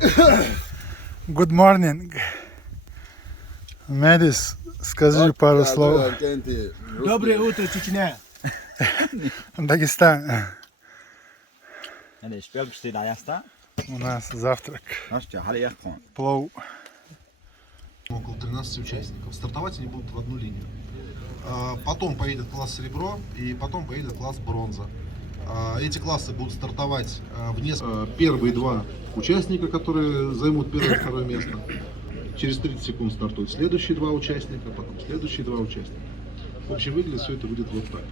Good morning. Медис, скажи пару слов. Доброе утро, Чечня. Дагестан. У нас завтрак. Плов. Около 13 участников. Стартовать они будут в одну линию. Потом поедет класс серебро и потом поедет класс бронза. Эти классы будут стартовать в несколько. Первые два участника, которые займут первое и второе место. Через 30 секунд стартуют следующие два участника, потом следующие два участника. В общем, выглядит все это будет вот так.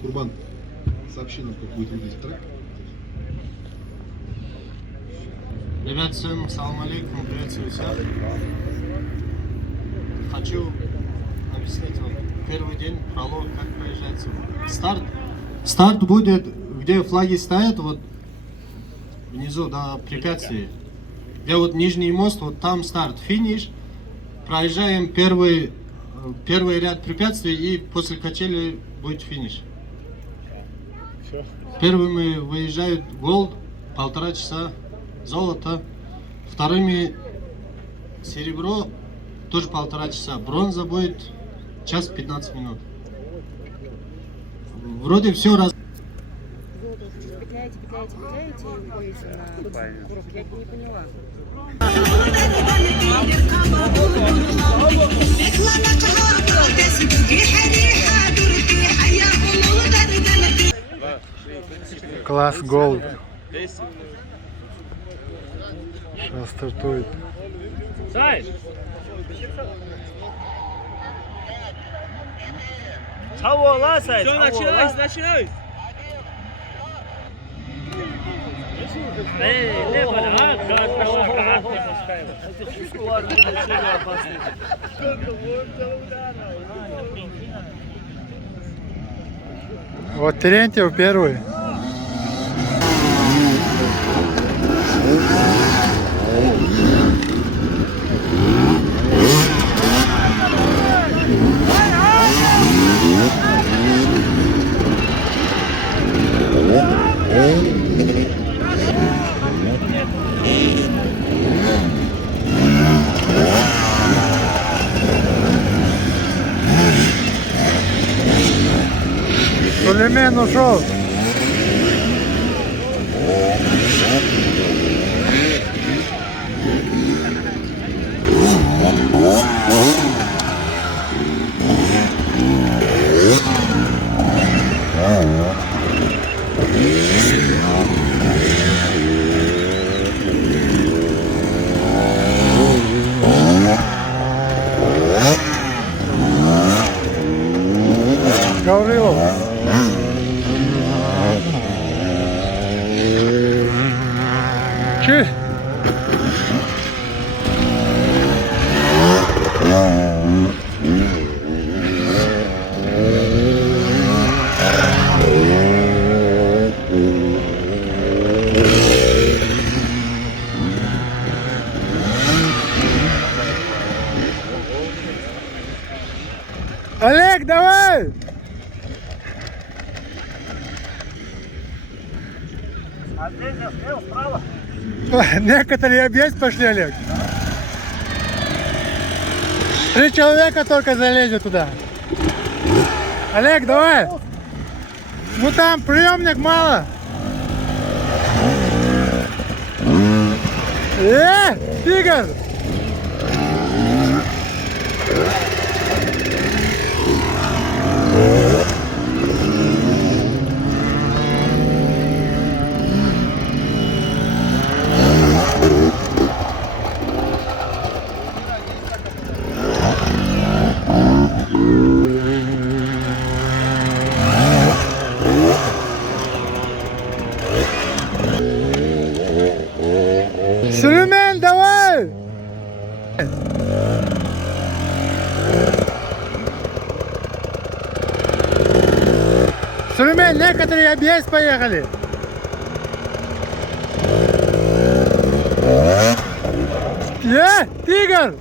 Курбан, сообщи нам, как будет выглядеть трек. Ребят, всем салам алейкум, приветствую всех. Хочу объяснить вам первый день пролог, как проезжается. Старт будет, где флаги стоят, вот внизу, да, препятствие. Где вот нижний мост, вот там старт, финиш. Проезжаем первый ряд препятствий и после качели будет финиш. Первыми выезжают голд, 1,5 часа. Золото, вторыми серебро, тоже 1,5 часа. Бронза будет 1 час 15 минут. Вроде все раз. Петляете и уходите на курок. Я не поняла. Класс Gold. Сейчас стартует. Все, начинай. Вот Терентьев первый. Сулеймен ушел. Гаврилов. Че? Олег, давай! Некоторые объезд пошли, Олег. 3 человека только залезет туда. Олег, давай! Ну там приемник мало. Тигр! Сулеймен, давай! Сулеймен, некоторые объезд поехали. Тигр!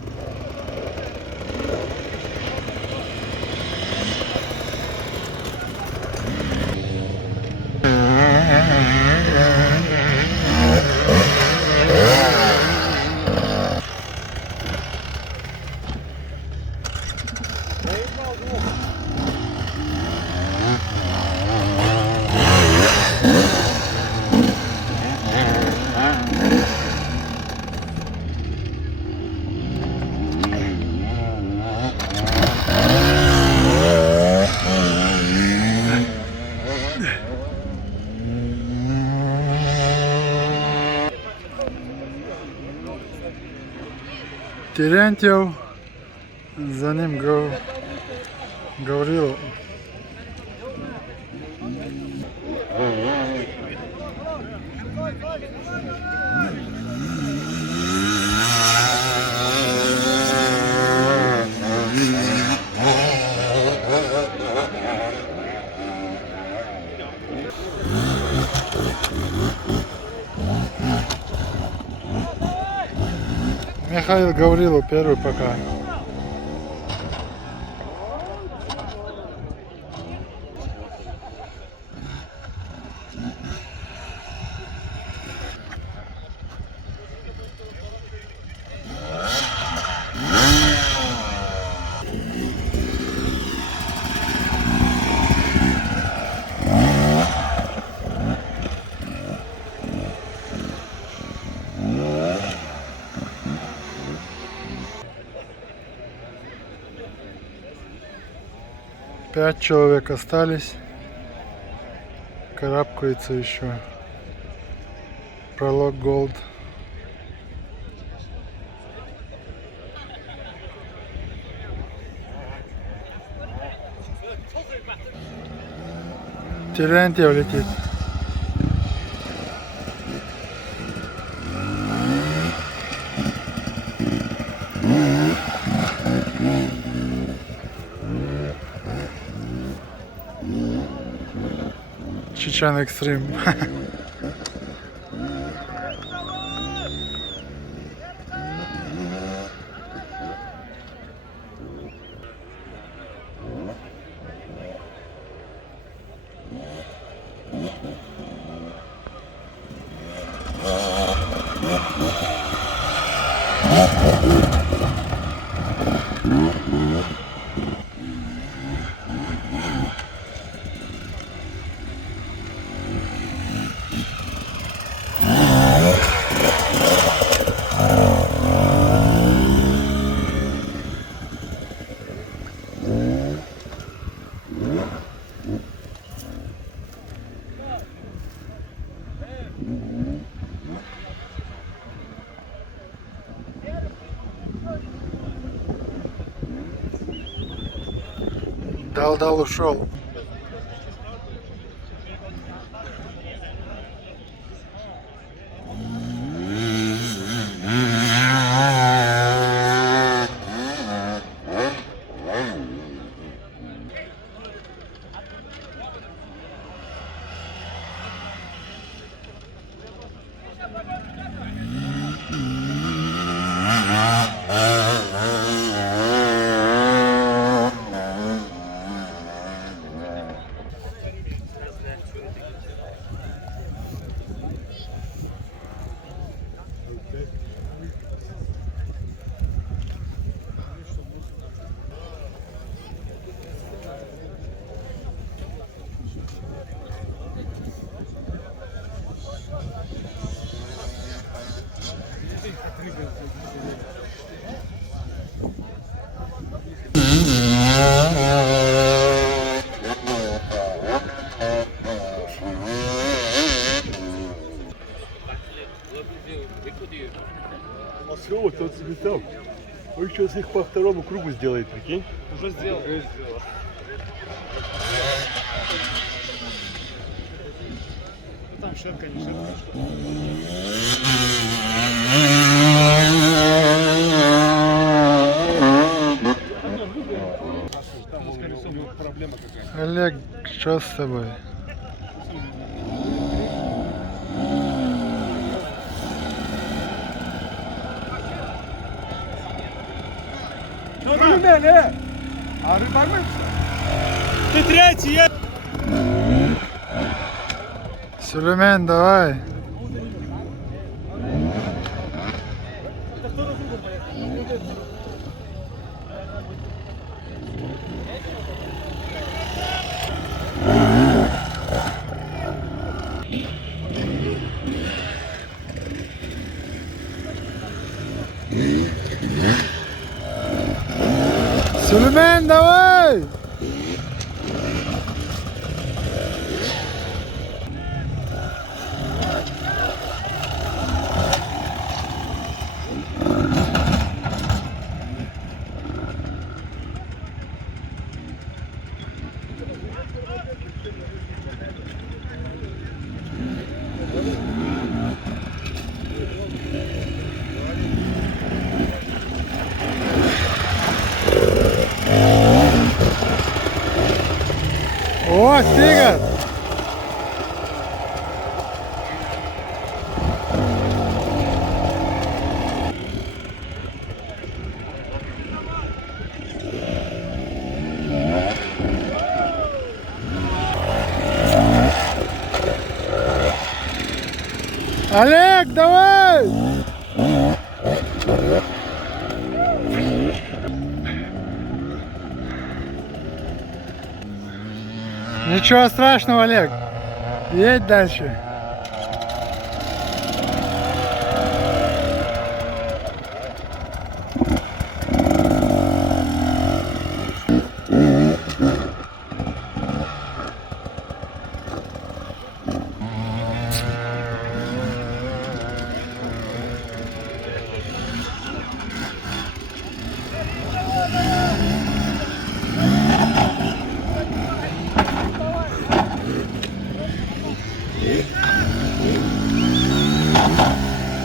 Терентьев, за ним Гаврилов. Михаил Гаврилов первый пока. Пять человек остались. Карабкается еще. Пролог Голд. Терентьев летит. Чечен Экстрим. Дал ушел. Вот тот себе там. Он сейчас их по второму кругу сделает, прикинь? Уже сделал. Там шерка, не шерка. Олег, что с тобой? Ты третий, я... Сулеймен, давай. Сулеймен, давай! Олег, давай! Ничего страшного, Олег. Едь дальше.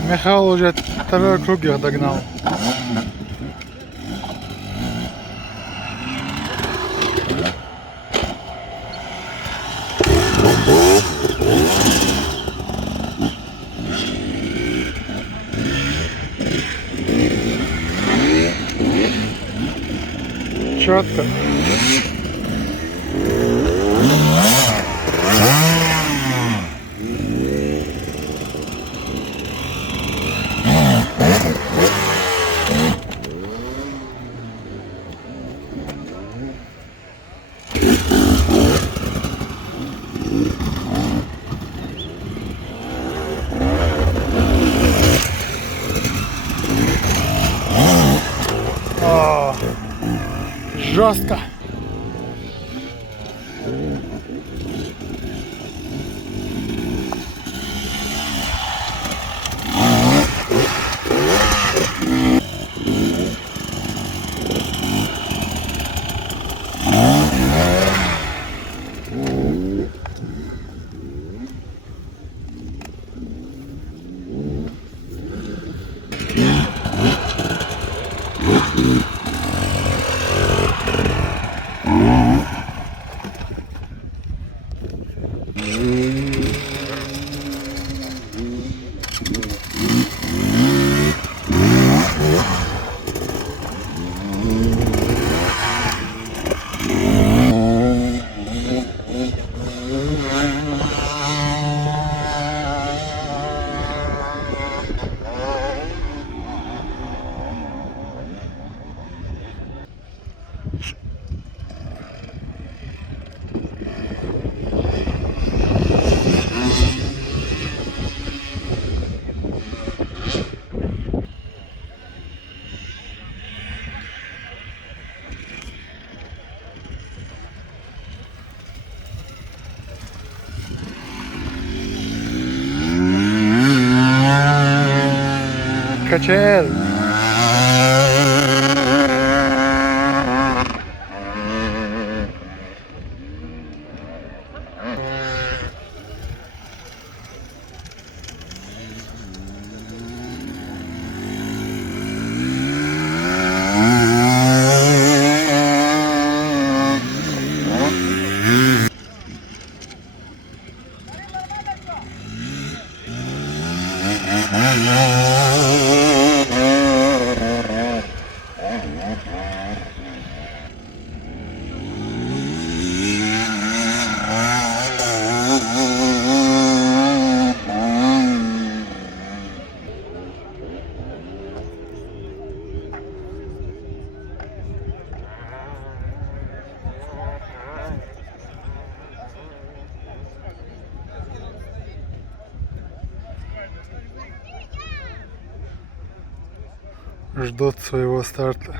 Михаил уже второй круг их догнал. Четко. Жестко. Качель. Ждут своего старта.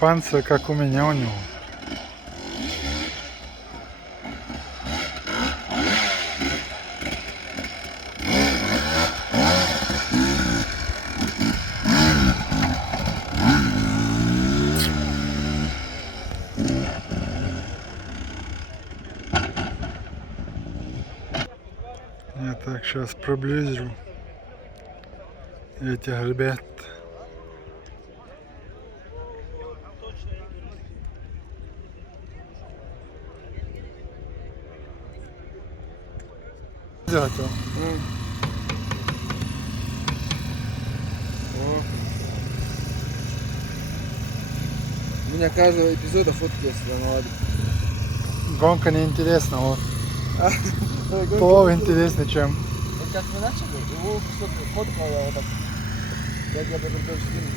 Панцирь, как у меня у него. Я так сейчас приближу. этих ребят. Сделать его. У меня каждого эпизода фотки есть на ладе. Гонка неинтересна, вот. Плов интереснее, чем... Вот как мы начали, его кусок фоткал я вот так. Я тебя потом тоже скину.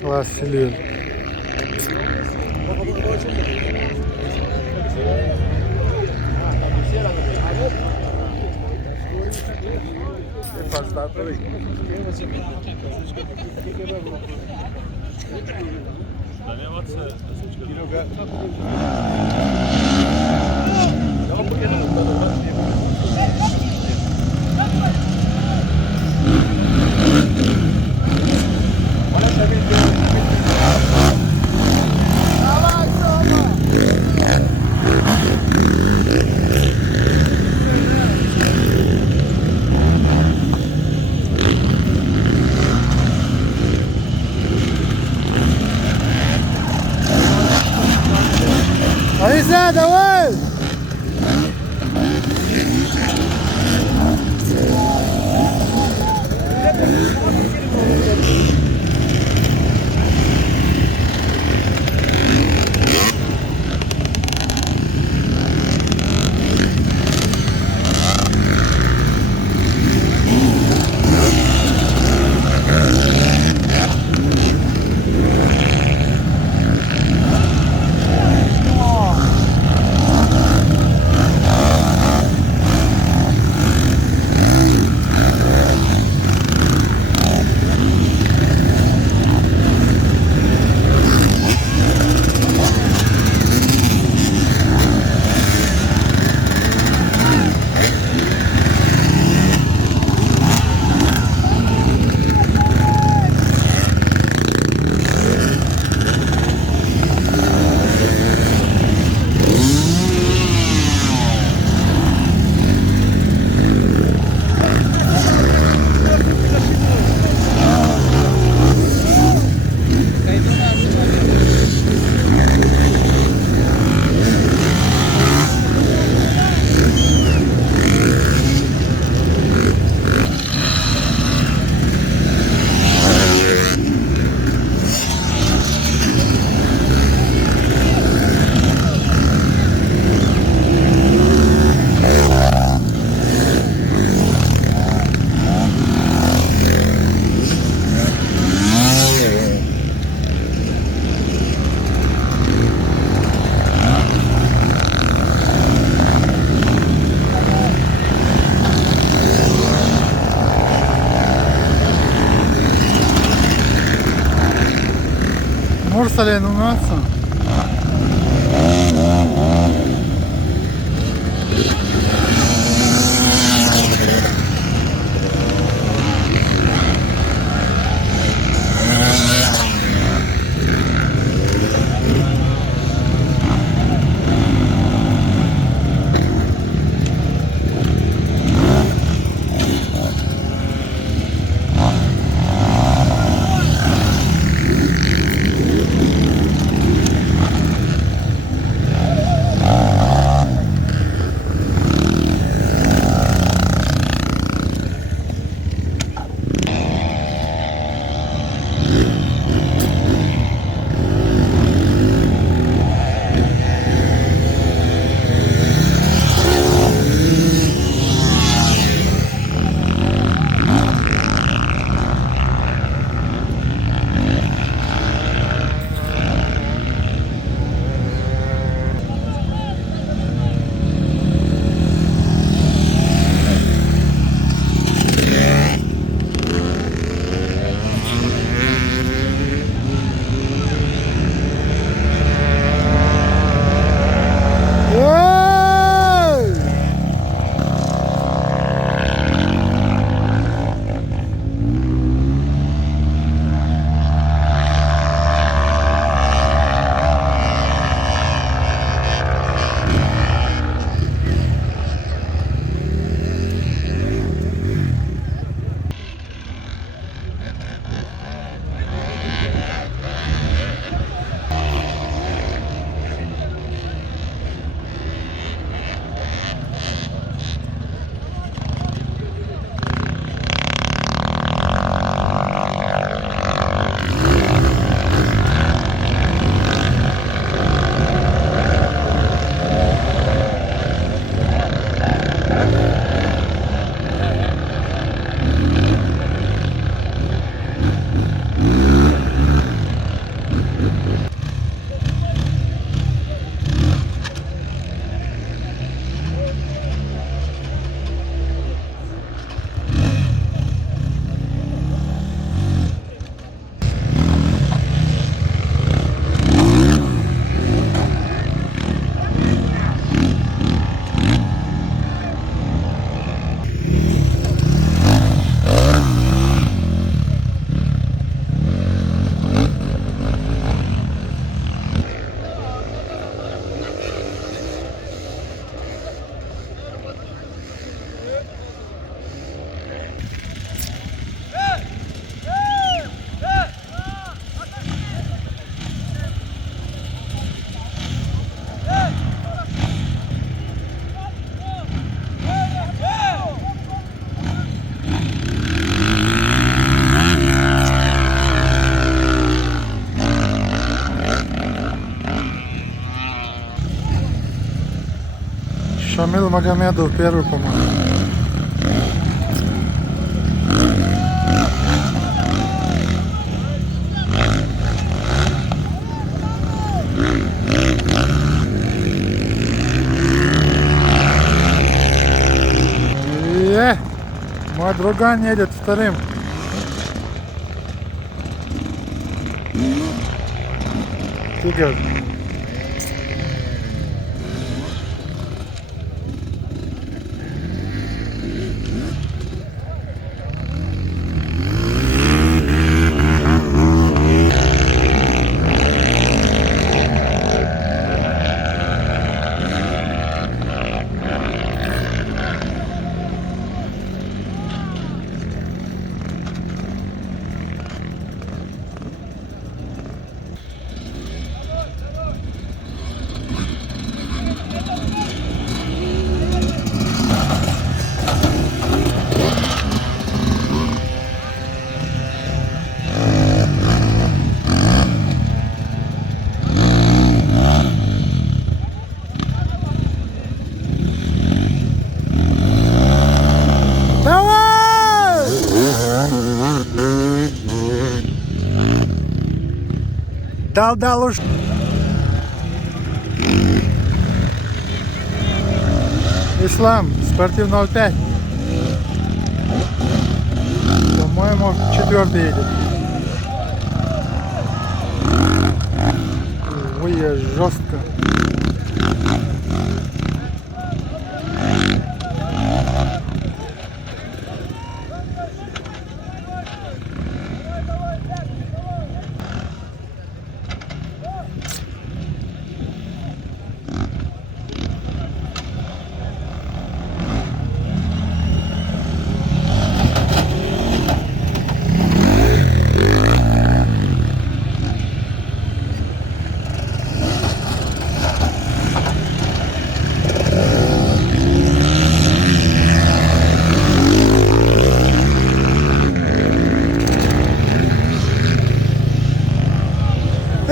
Класс Селир. Алиса, давай! Mursalen umlatsın. Шамил Магомедов первый, по-моему. Мой друган едет вторым. Тигр. Дал уж. Ислам, спортивного 5. По-моему, 4-й едет. Ой, жестко.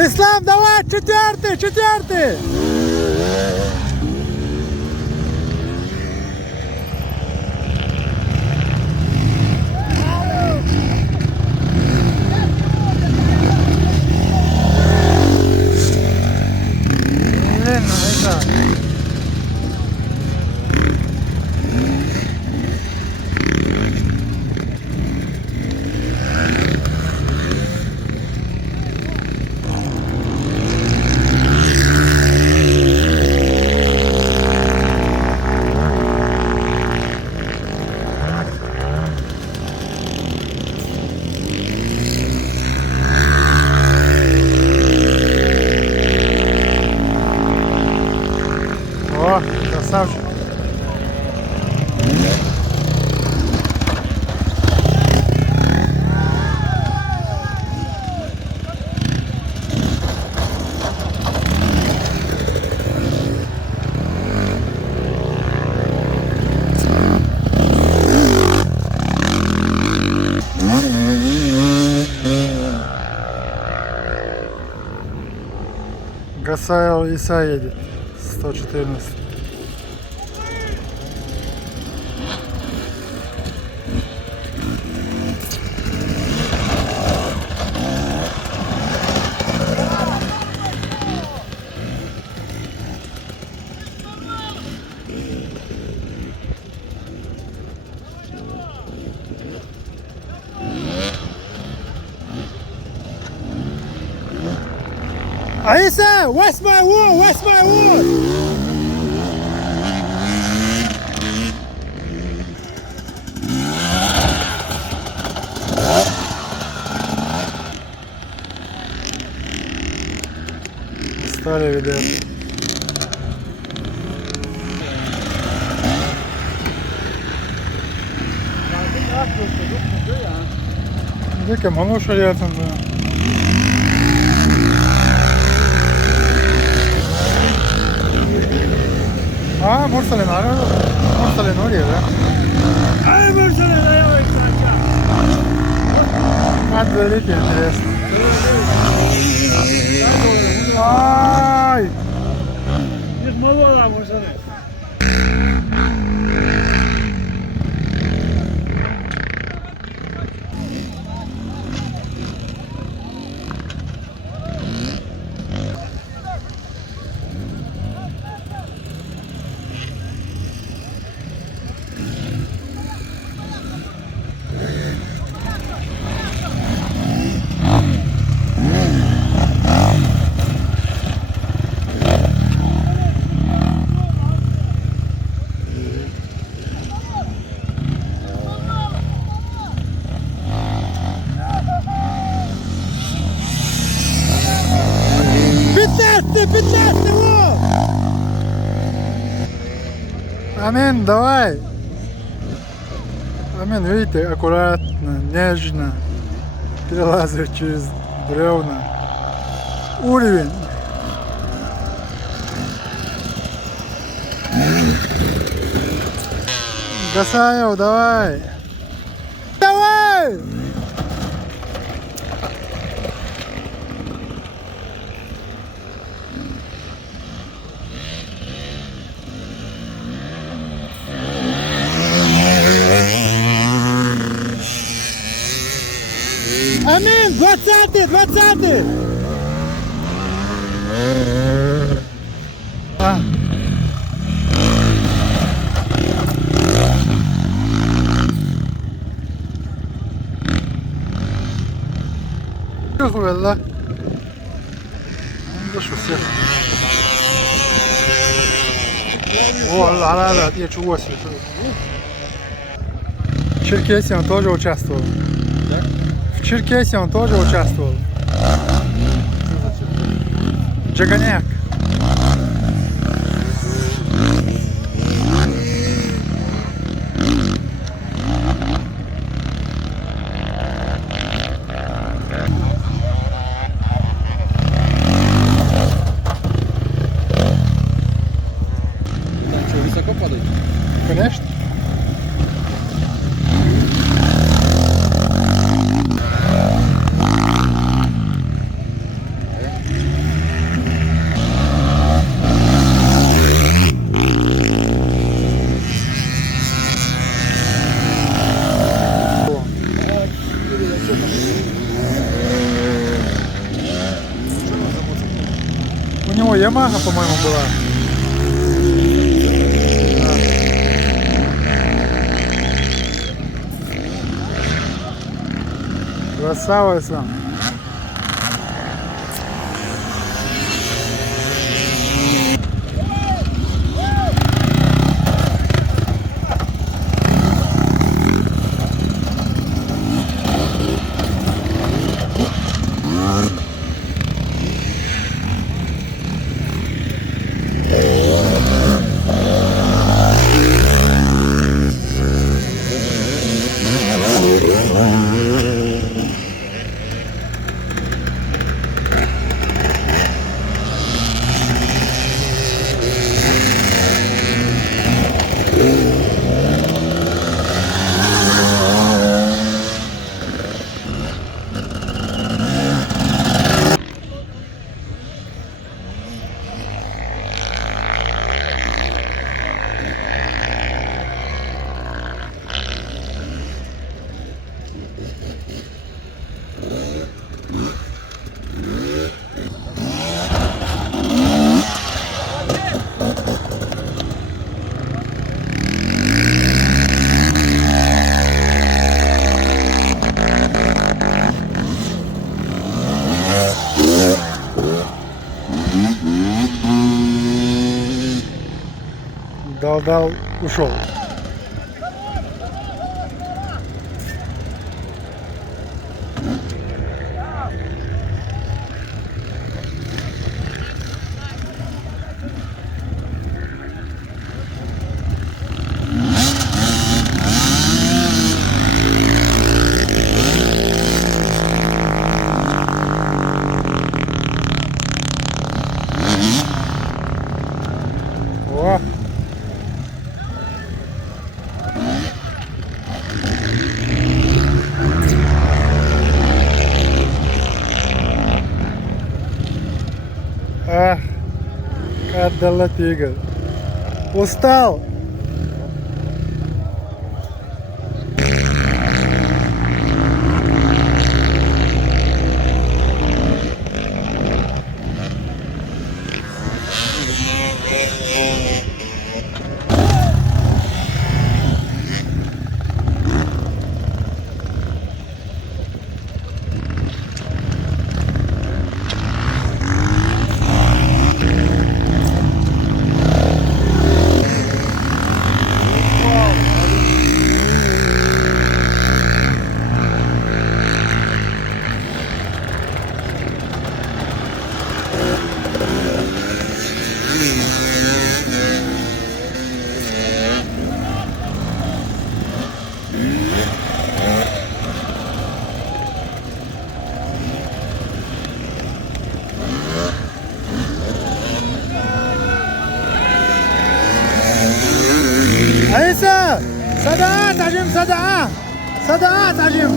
Ислам, давай, 4-й! Блин, ну это. О, красавчик. Гасайл Иса едет. 114. Аиса, where's my wood? Where's my wood? Стали, ребят. Дикая малыша рядом, да. Ah, Mursalenaro. Mursalenori, ¿verdad? Ay, Marcelo, ya voy, cacha. Ah, великий, интересно. Ай! Не молода, Марcelo. Амин, давай. Амин, видите, аккуратно, нежно перелазит через бревна. Уровень. Гасаев, давай. Давай! Амин, 20-й, 20-й! А. والله ده شو السر والله على هذا я чувствую. В Черкесии он тоже участвовал. В Черкесии он тоже участвовал. Джаганяк. Высоко падает? Конечно. У него Ямаха, по-моему, была. Красава сам. Дал, ушел. О! Ах, отдала тигр. Устал. صدعة صدعة تعجب.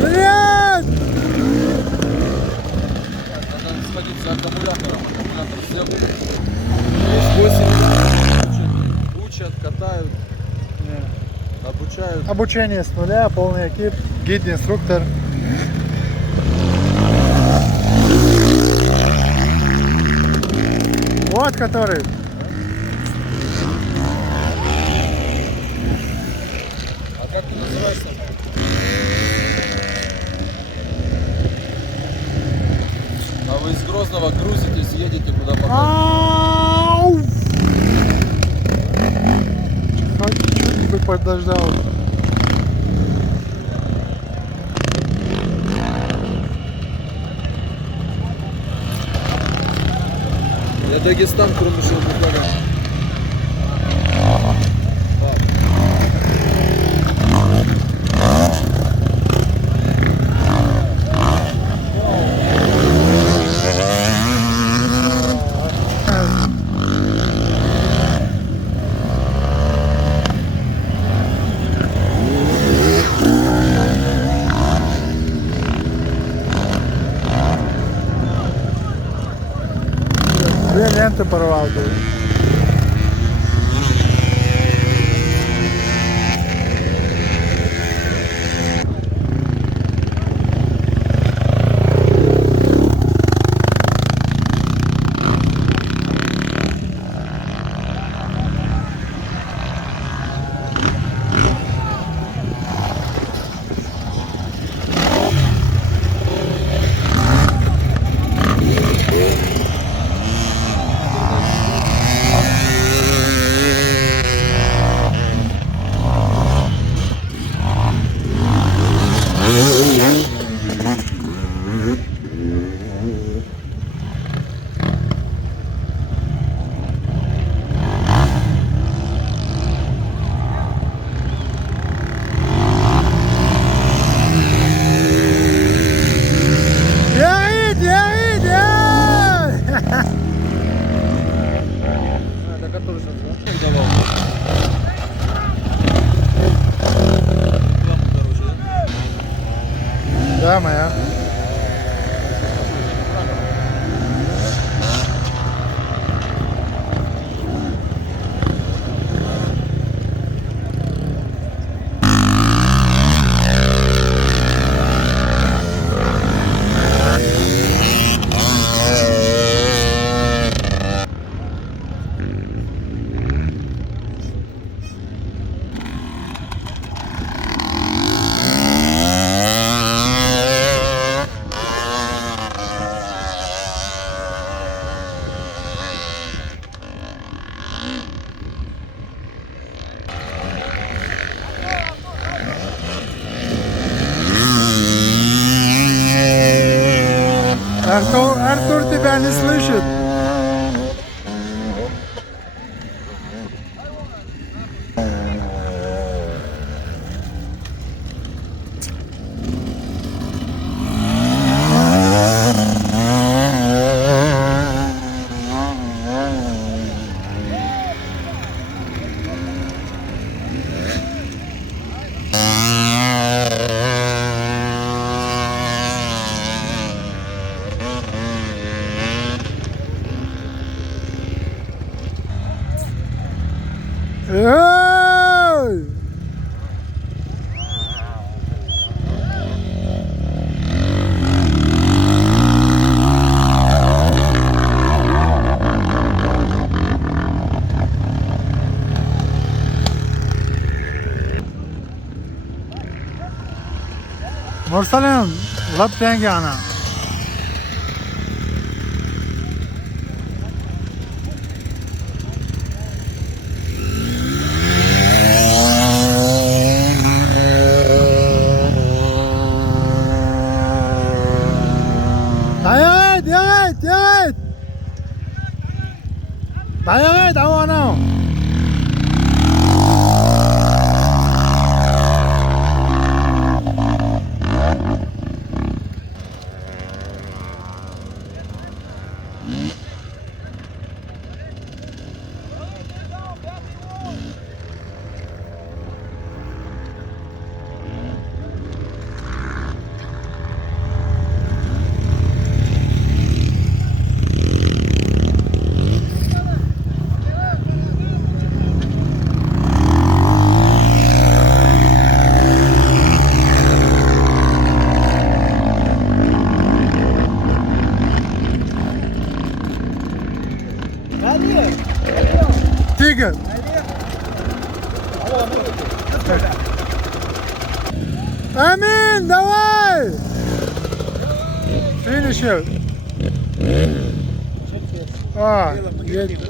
Привет! Надо сходить за аккумулятором. Аккумулятор сел. Есть 8. Учат, катают, обучают. Обучение с нуля, полный экип, гид-инструктор. Вот который. А как ты называешься? А вы из Грозного грузитесь, едете куда попасть? Ау! Чуть бы подождал. Я Дагестан, кроме Шелбухана. Две ленты порвал бы. Это который сейчас давал. Рекламу, короче, да? Да, моя. Артур тебя не слышит. Эй! Mursalim, laptengi ana. Dayan, dayan, dayan. Dayan, dayan. Тигр. Амин, давай! Finish it. Едет.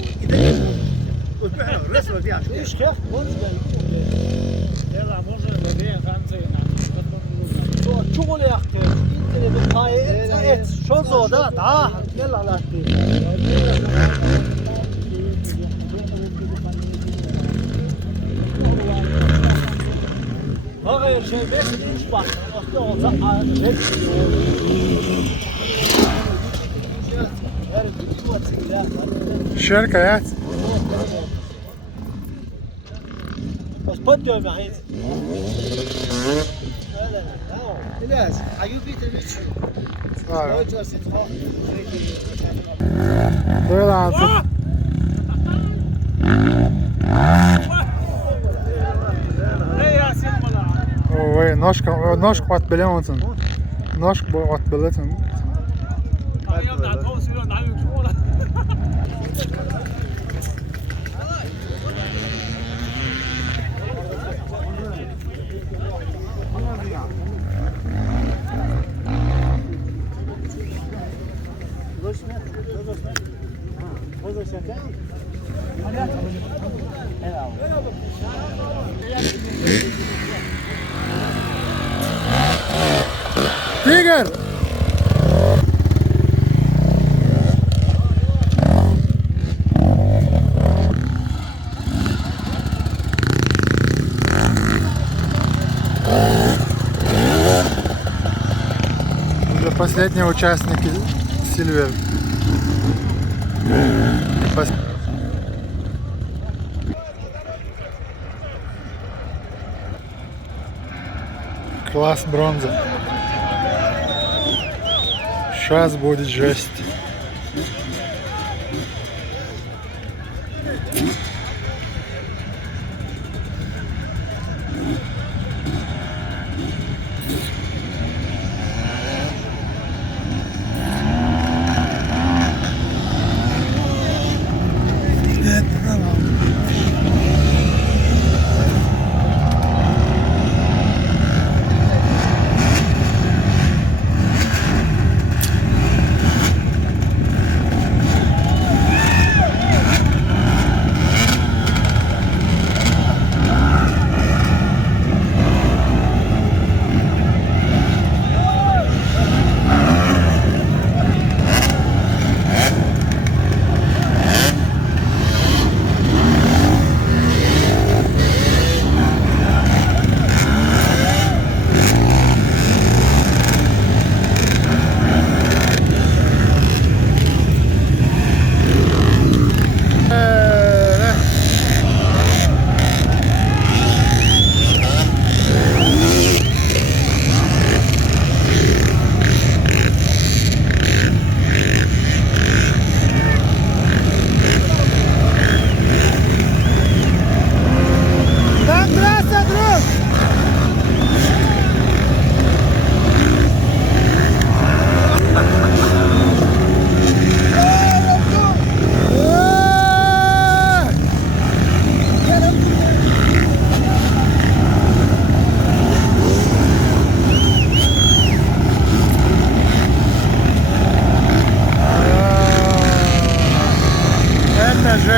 çok oluyor ki. İnternetin payı et. Şu zoda daha gel Allah Hayır şey 5 inç bak. Hafta olsa hep Şerka ya. بس بدو معين لا عيوب بيت المشي Böyle artık. Ой, ножку отбелемонтон. Ножку отбелетон. Тигр! Уже последние участники Сильвер. Класс бронза. Сейчас будет жесть.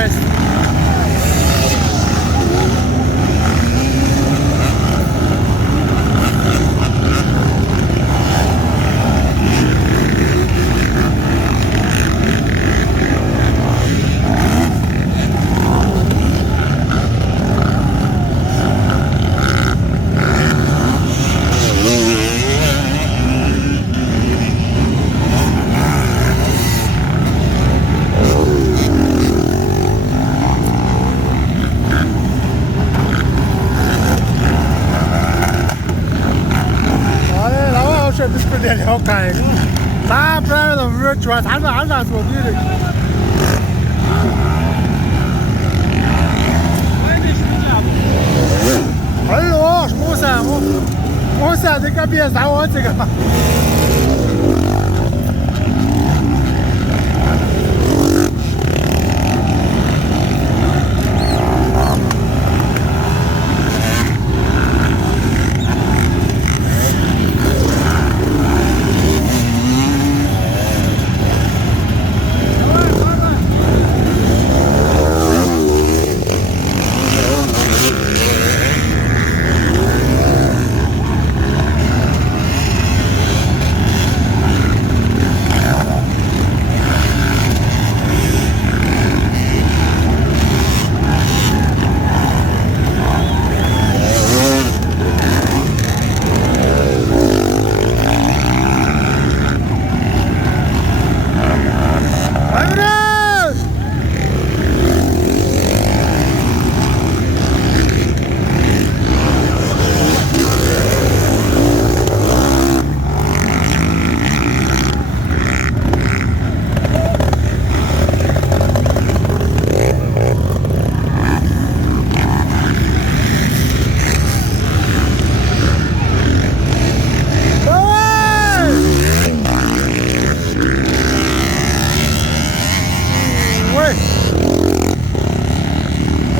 жесть. Беспредельно, окей. Да, правильно, virtual, она смотрит. Hallo, Musa, det kan blive sauer, Digga.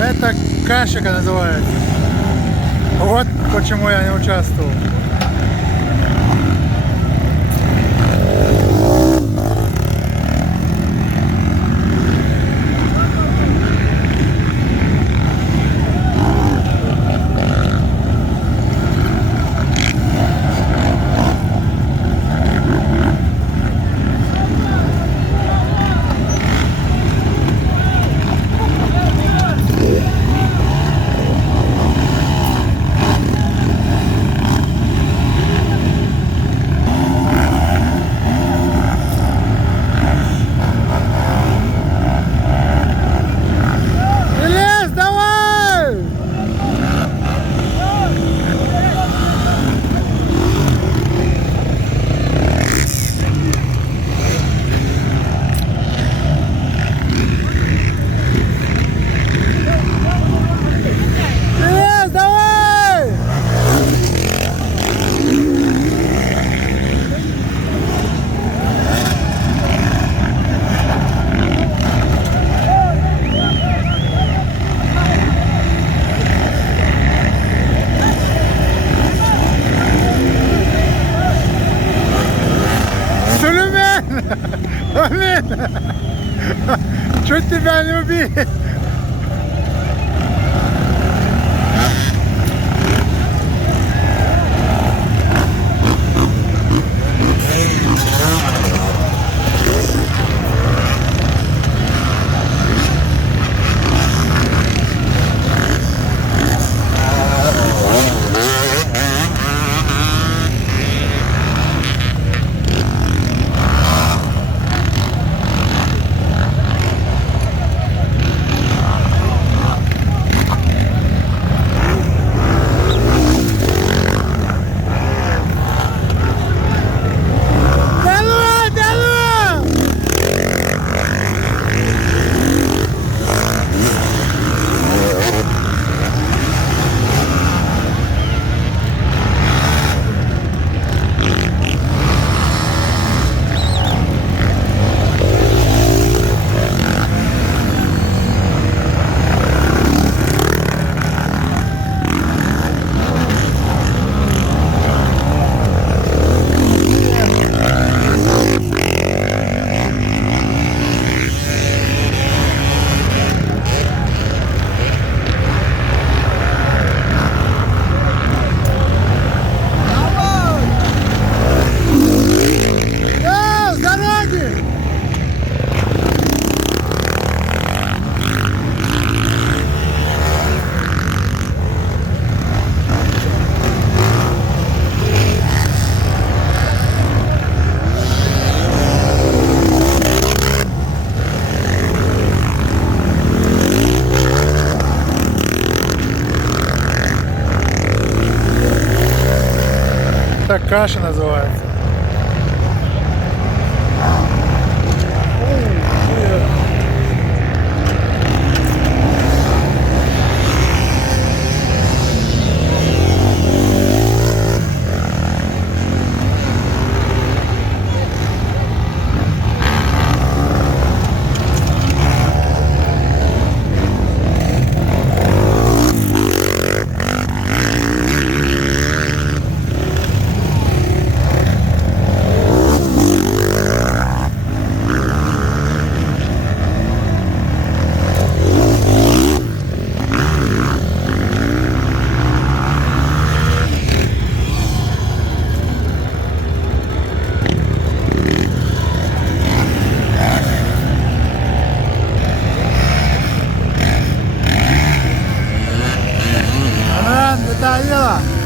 Это кашика называется. Вот почему я не участвовал. Чуть тебя не убили. Так каша называется. Надоело.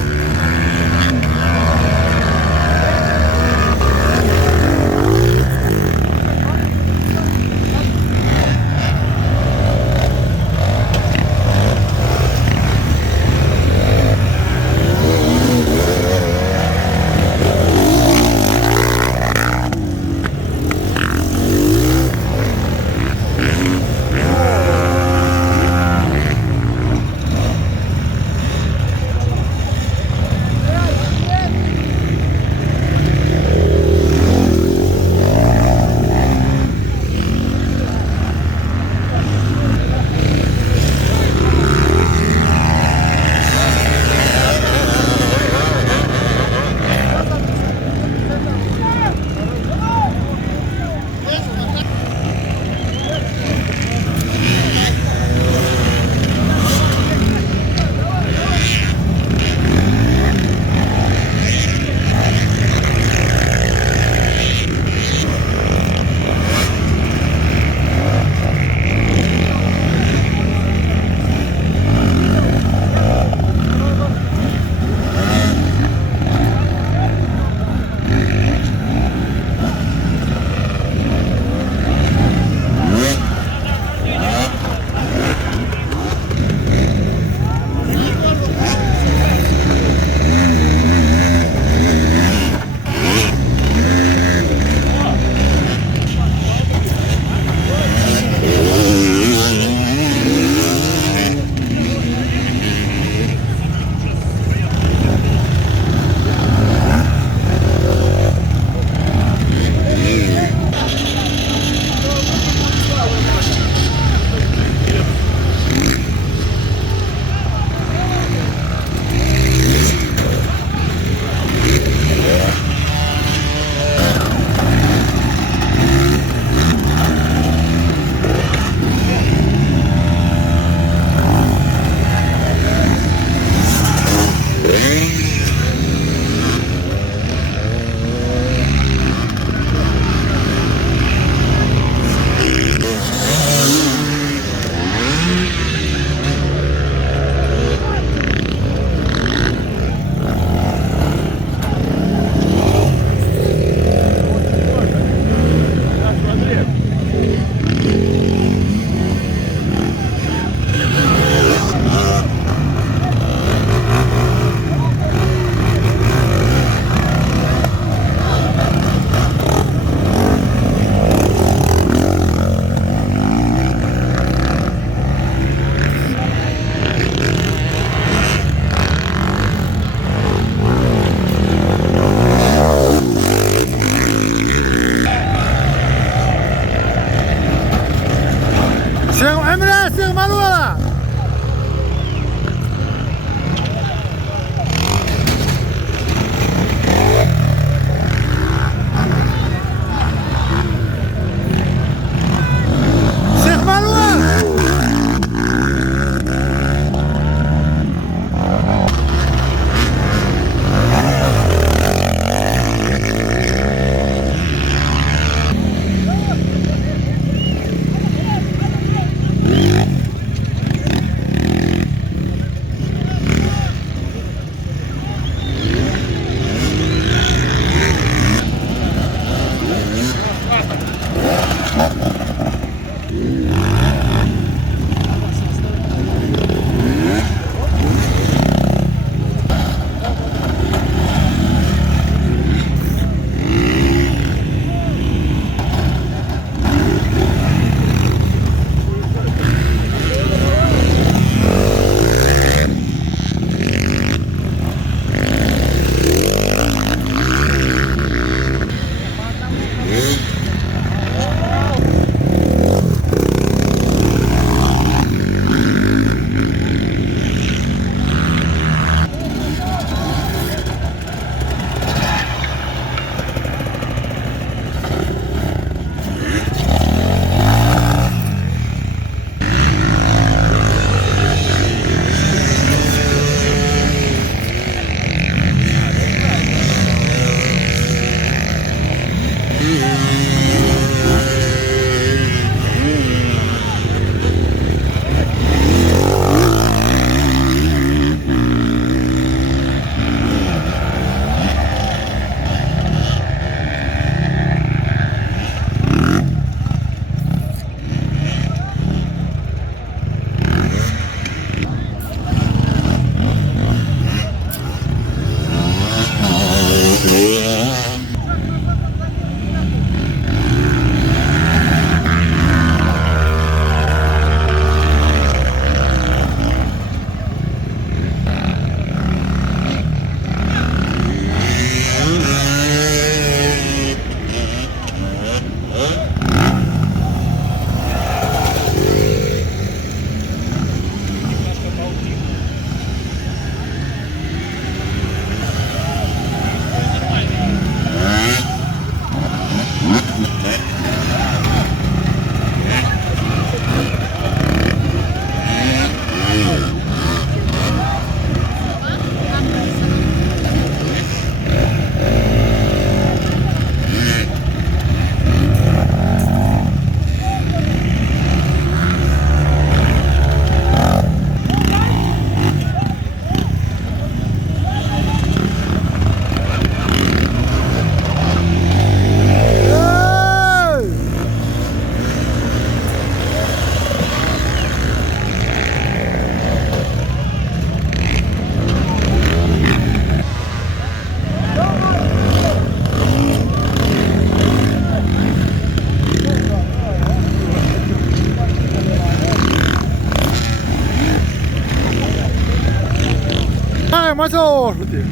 мацо шути.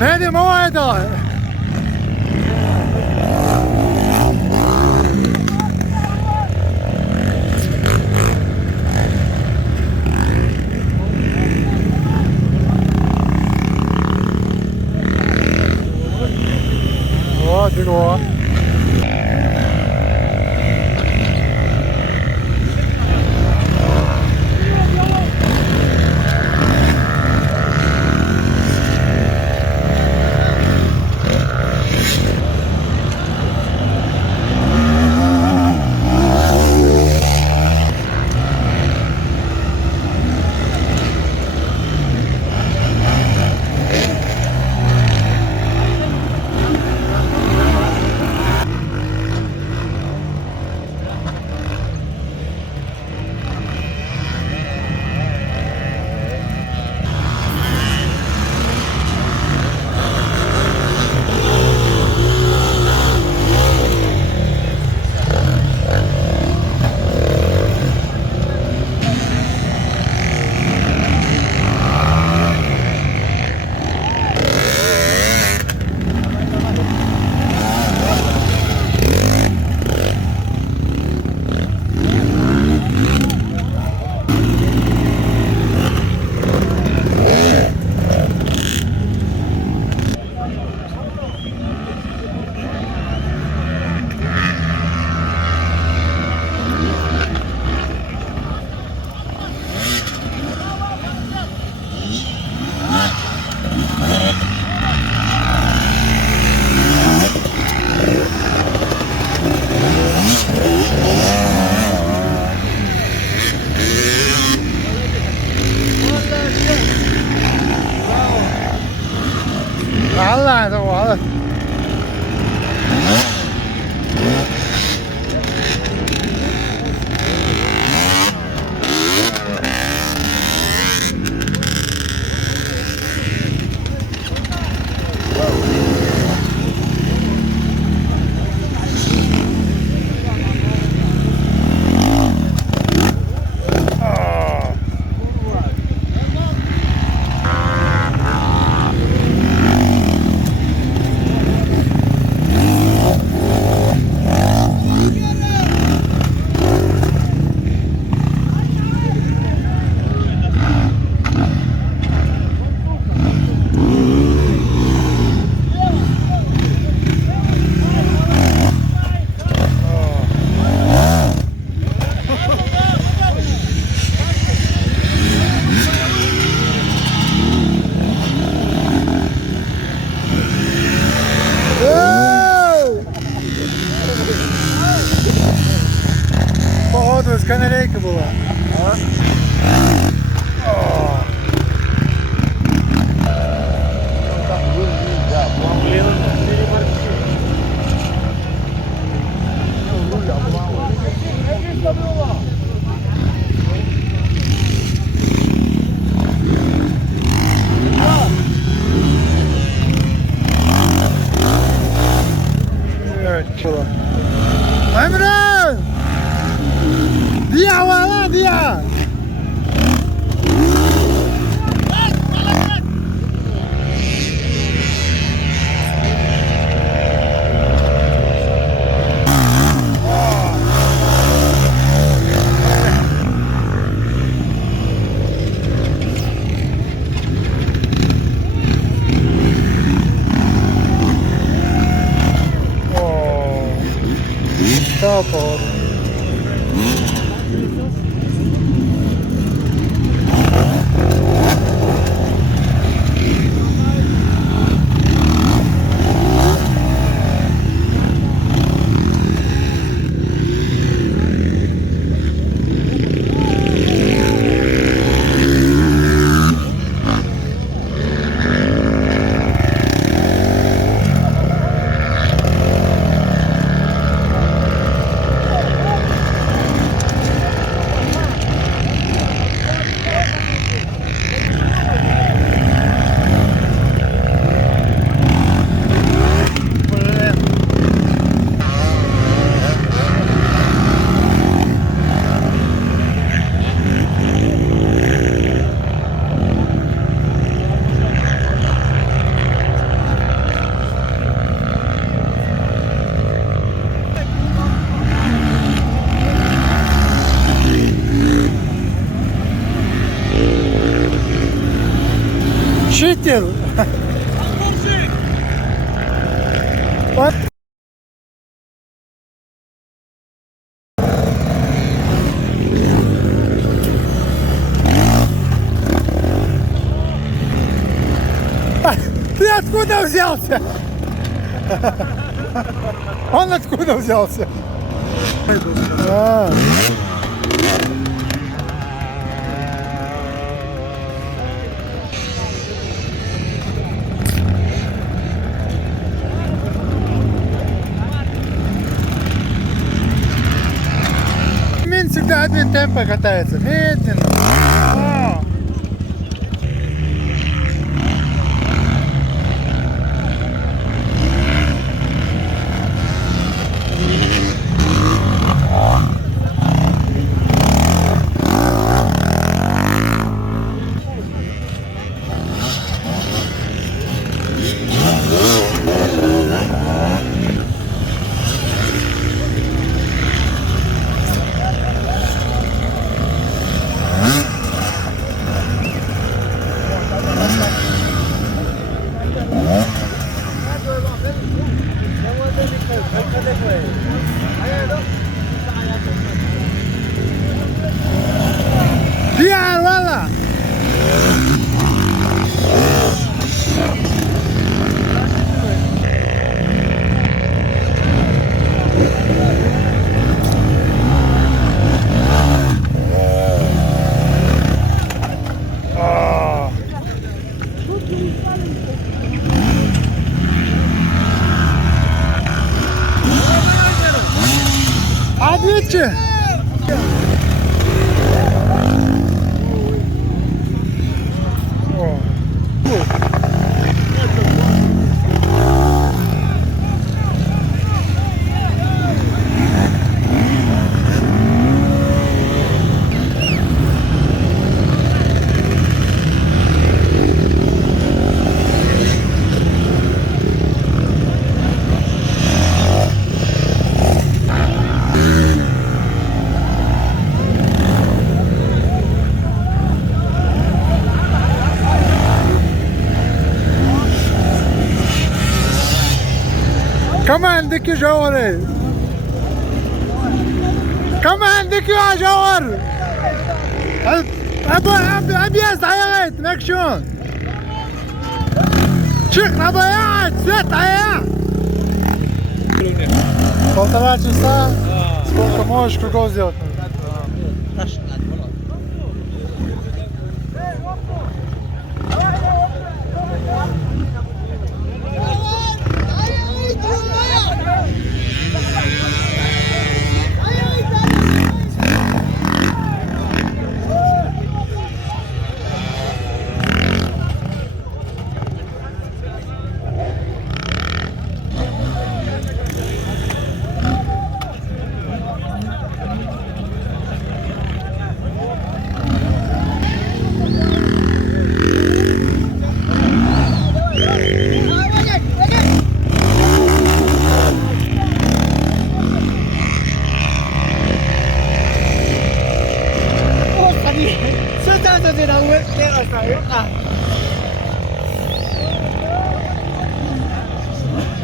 Не димовай далі. О, диго.完了，这完了。Походу, з канарейки була. Emre! Dia wala dia! Top. Ветер! Вот. Ты откуда взялся? Он откуда взялся? А. Мин всегда один темпо катается, медленно. О. Diğer valla. Ответьте! Comandaki jovere. Comandaki jover. Объезд стоять, накшон. Чих, набоять, свет, Полтора часа. Сколько можешь кругов сделать?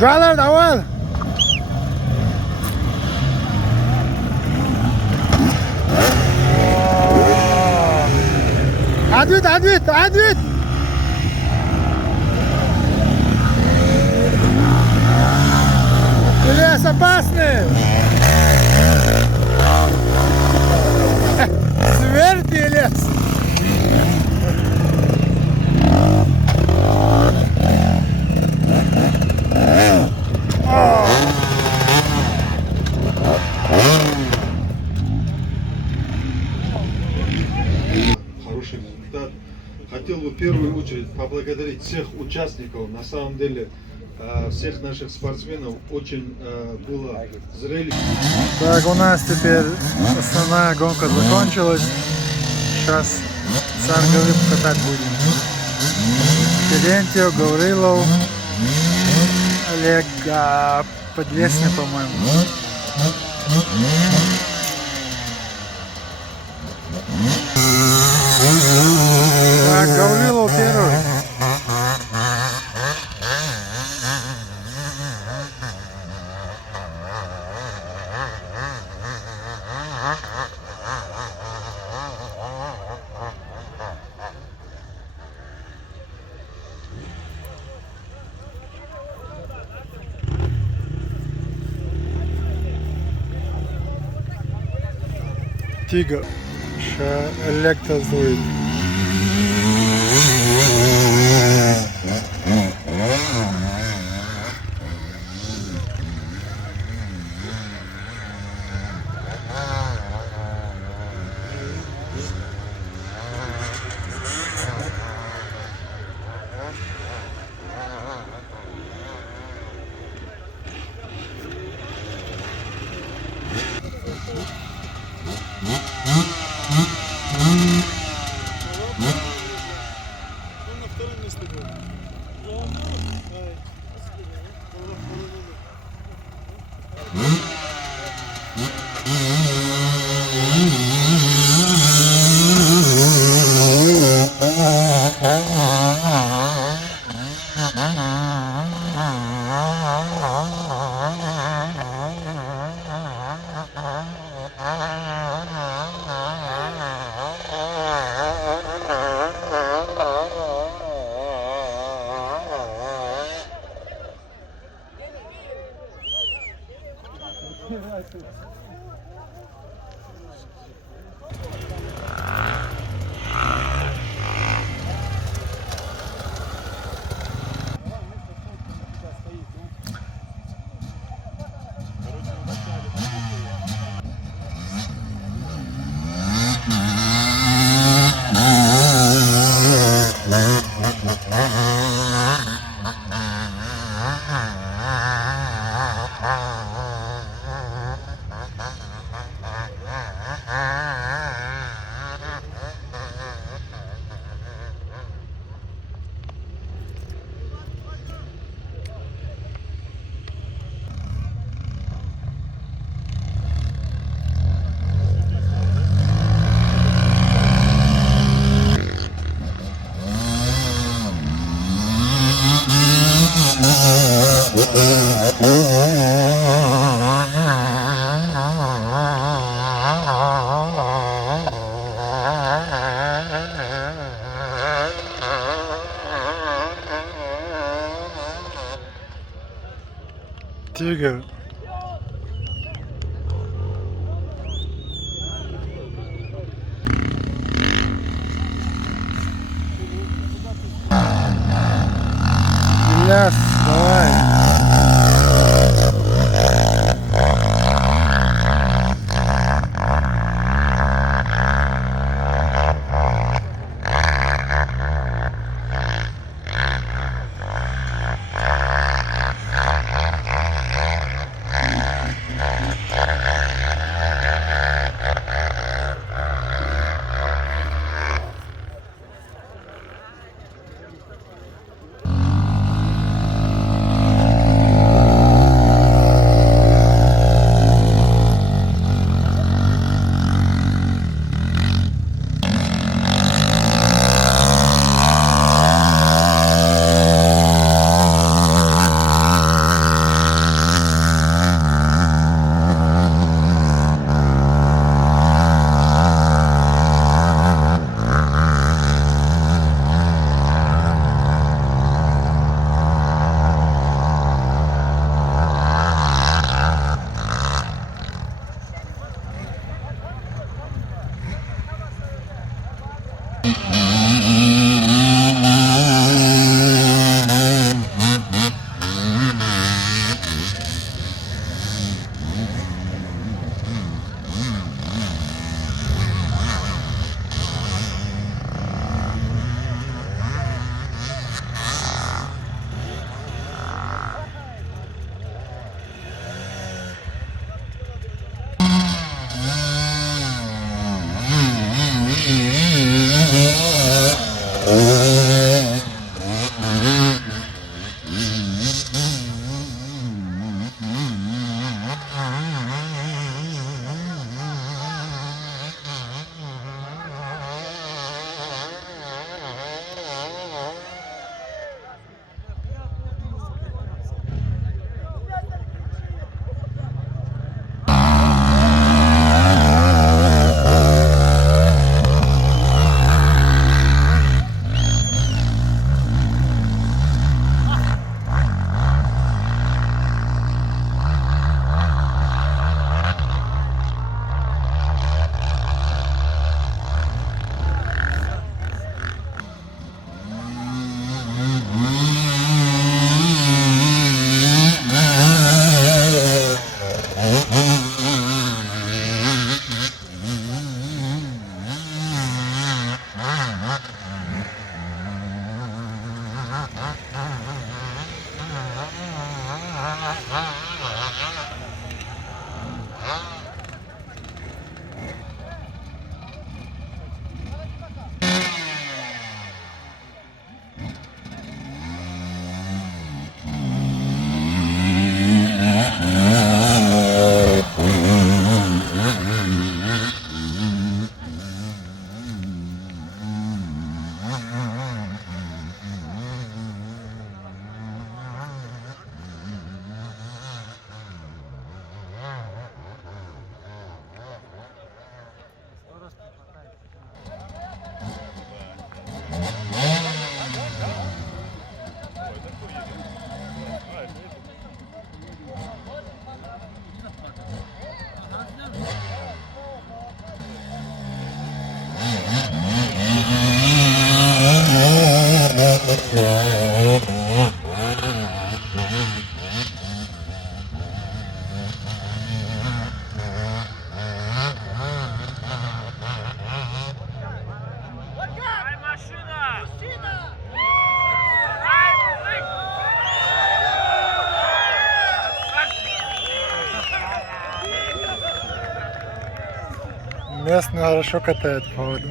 Brother, давай! Адвит! Лес опасный! Зверь лес! Хороший результат. Хотел бы в первую очередь поблагодарить всех участников. На самом деле всех наших спортсменов очень было зрелище. Так, у нас теперь основная гонка закончилась. Сейчас Царь Горы катать будем. Терентьев, Гаврилов, Олег Подвесный, по-моему. Так, Гаврилов первый. Тига. Ще електрозует. Тигр. Ильяс, давай. Mm-hmm. Местные хорошо катают по воду.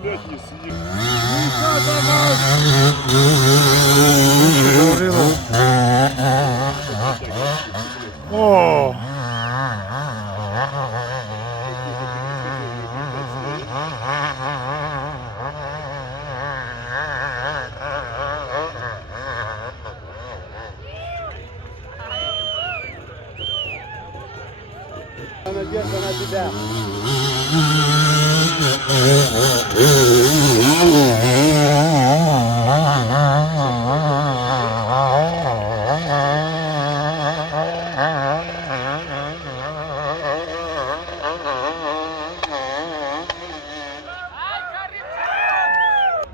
Туалет не сидит. Говорила. О! Надежда на тебя.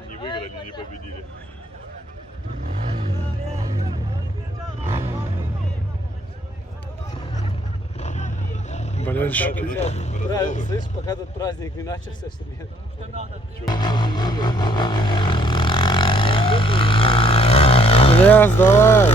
Не выиграли, не победили. Болельщики. Слышь, пока этот праздник не начался, что нет. Ильяс, давай!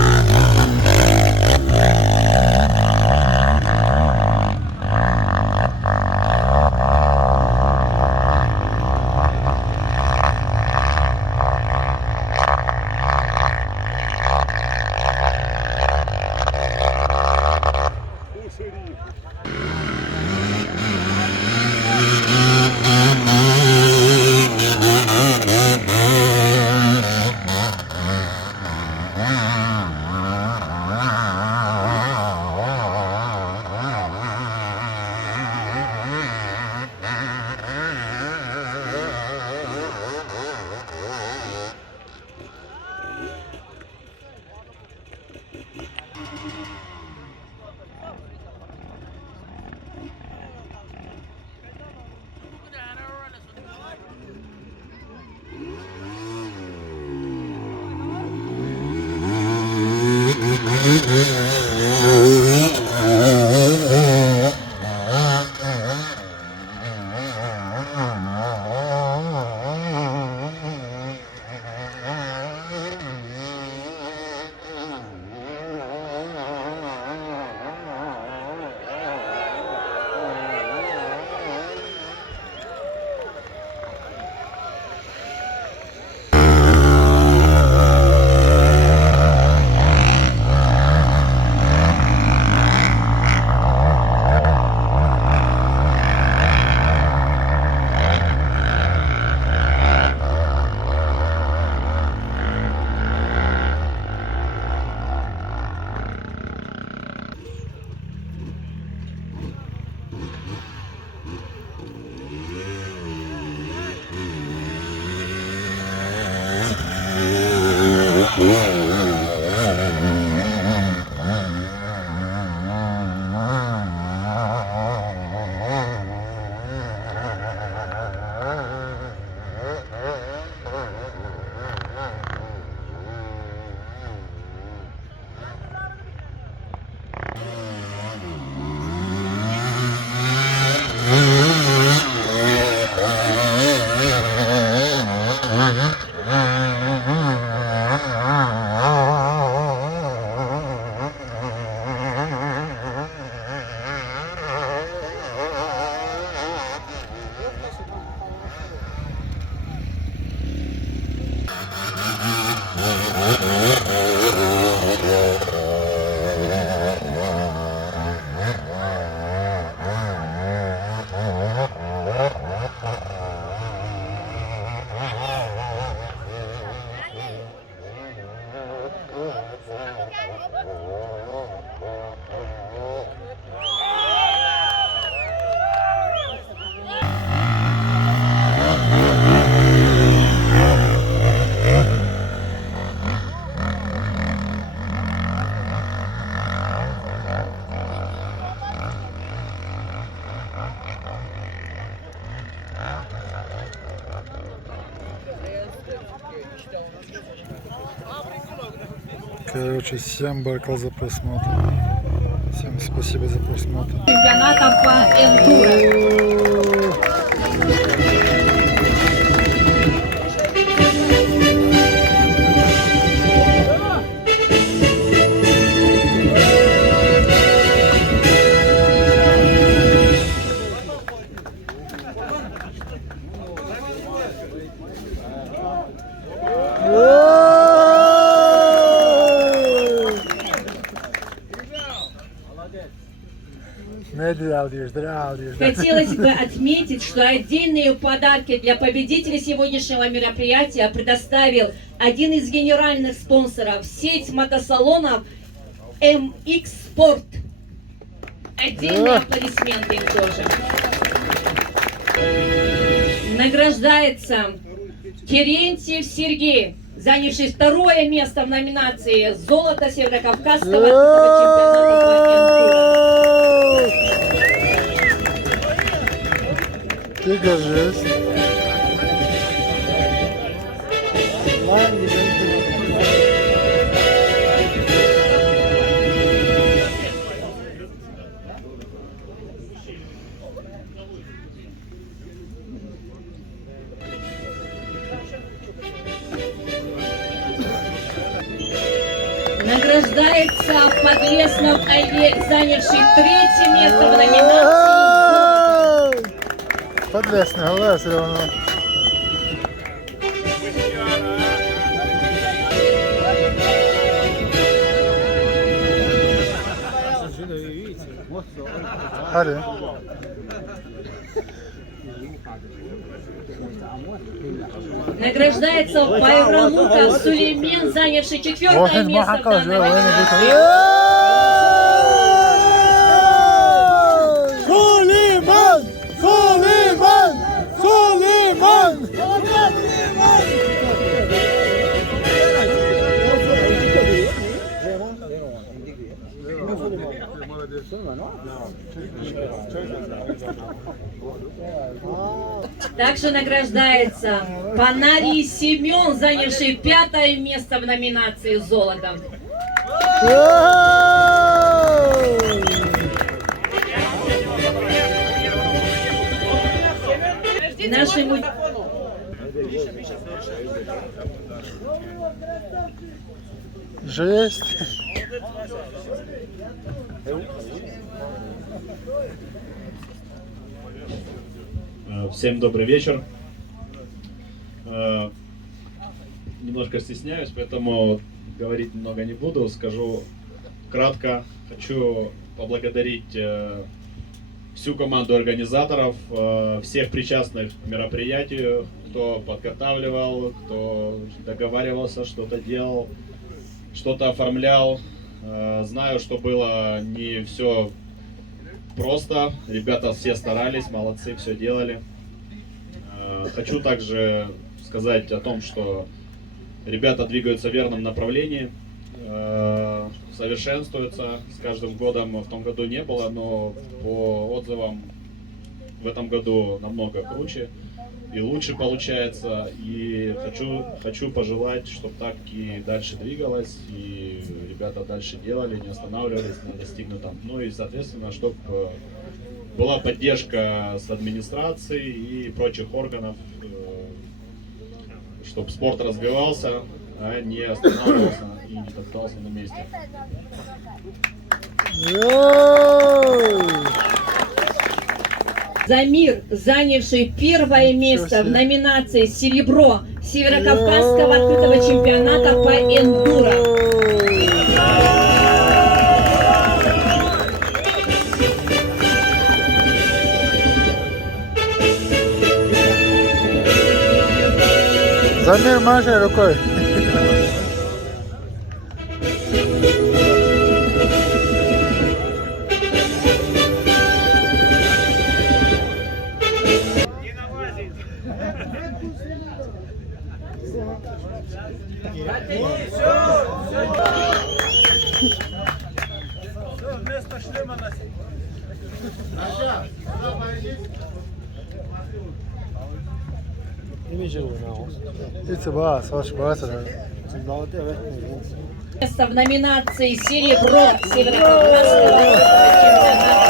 Короче, всем баркал за просмотр. Всем спасибо за просмотр. Чемпионата по эндуро. Хотелось бы отметить, что отдельные подарки для победителей сегодняшнего мероприятия предоставил один из генеральных спонсоров, сеть мотосалонов MX Sport. Отдельные аплодисменты им тоже. Награждается Терентьев Сергей, занявший второе место в номинации «Золото Северокавказского чемпионата по эндуро». Ты держись. Награждается Подлеснов Олег, занявший третье место в номинации. Подлесный, голова все равно. Hadi. Награждается Байрамуков Сулеймен, занявший четвертое место в данном номинации. Сулейман! Сулейман! Сулейман! Также награждается Панарий Семен, занявший пятое место в номинации «Золото». Нашему... Жесть. Всем добрый вечер. Немножко стесняюсь, поэтому говорить много не буду. Скажу кратко. Хочу поблагодарить всю команду организаторов, всех причастных к мероприятию, кто подготавливал, кто договаривался, что-то делал, что-то оформлял. Знаю, что было не все просто. Ребята все старались, молодцы, все делали. Хочу также сказать о том, что ребята двигаются в верном направлении, совершенствуются с каждым годом. В том году не было, но по отзывам в этом году намного круче и лучше получается. И хочу пожелать, чтобы так и дальше двигалось, и ребята дальше делали, не останавливались на достигнутом. Ну и, соответственно, чтобы была поддержка с администрацией и прочих органов, чтобы спорт развивался, а не останавливался и не топтался на месте. Замир, занявший первое место в номинации «Серебро» Северокавказского открытого чемпионата по эндуро. Замир, маши рукой. Вместо шлема носить. It's a boss, watch boss. Место в номинации «Серебро» Северокавказского чемпионата.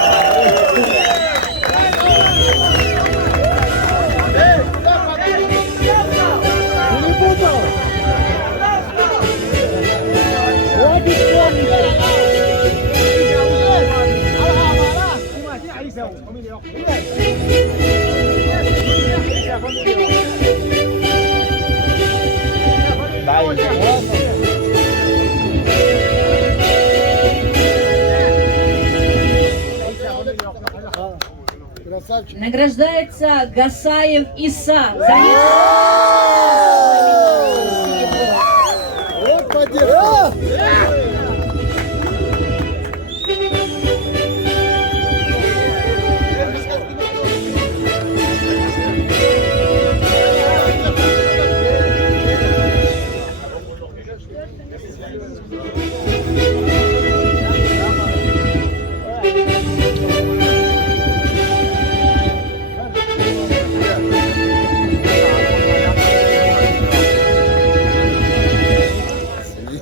Награждается Гасаев Иса за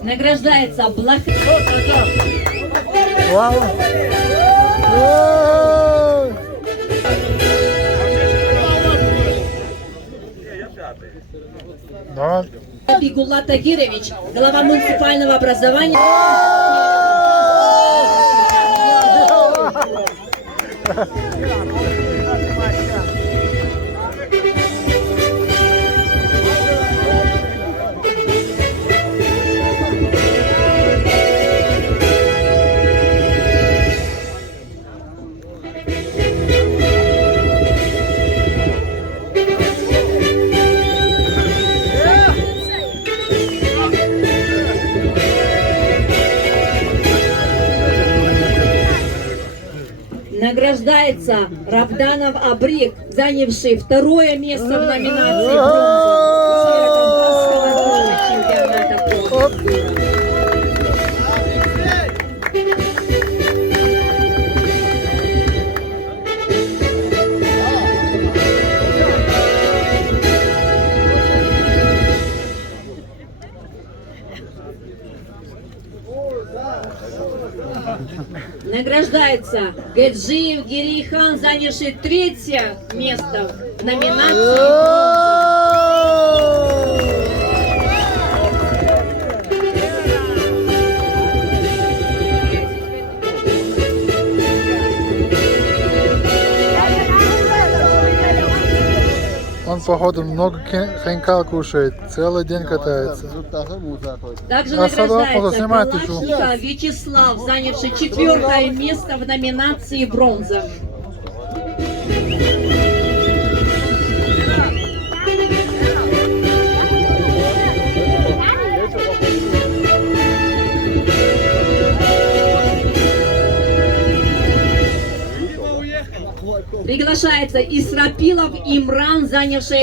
Награждается Блах. Да. Бигулла Тагирович, глава муниципального образования. Награждается Рабданов Абрик, занявший второе место в номинации бронзы Северокавказского чемпионата. Награждается Гаджиев Гирихан, занявший третье место в номинации. Он, походу, много хинкал кушает, целый день катается. Также А садок награждается снимать еще. Калашников Вячеслав, занявший четвертое место в номинации бронза. Приглашается Исрапилов Имран, занявший...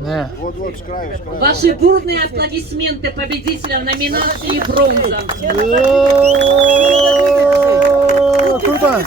Не. Ваши бурные аплодисменты победителям номинации бронза. Круто!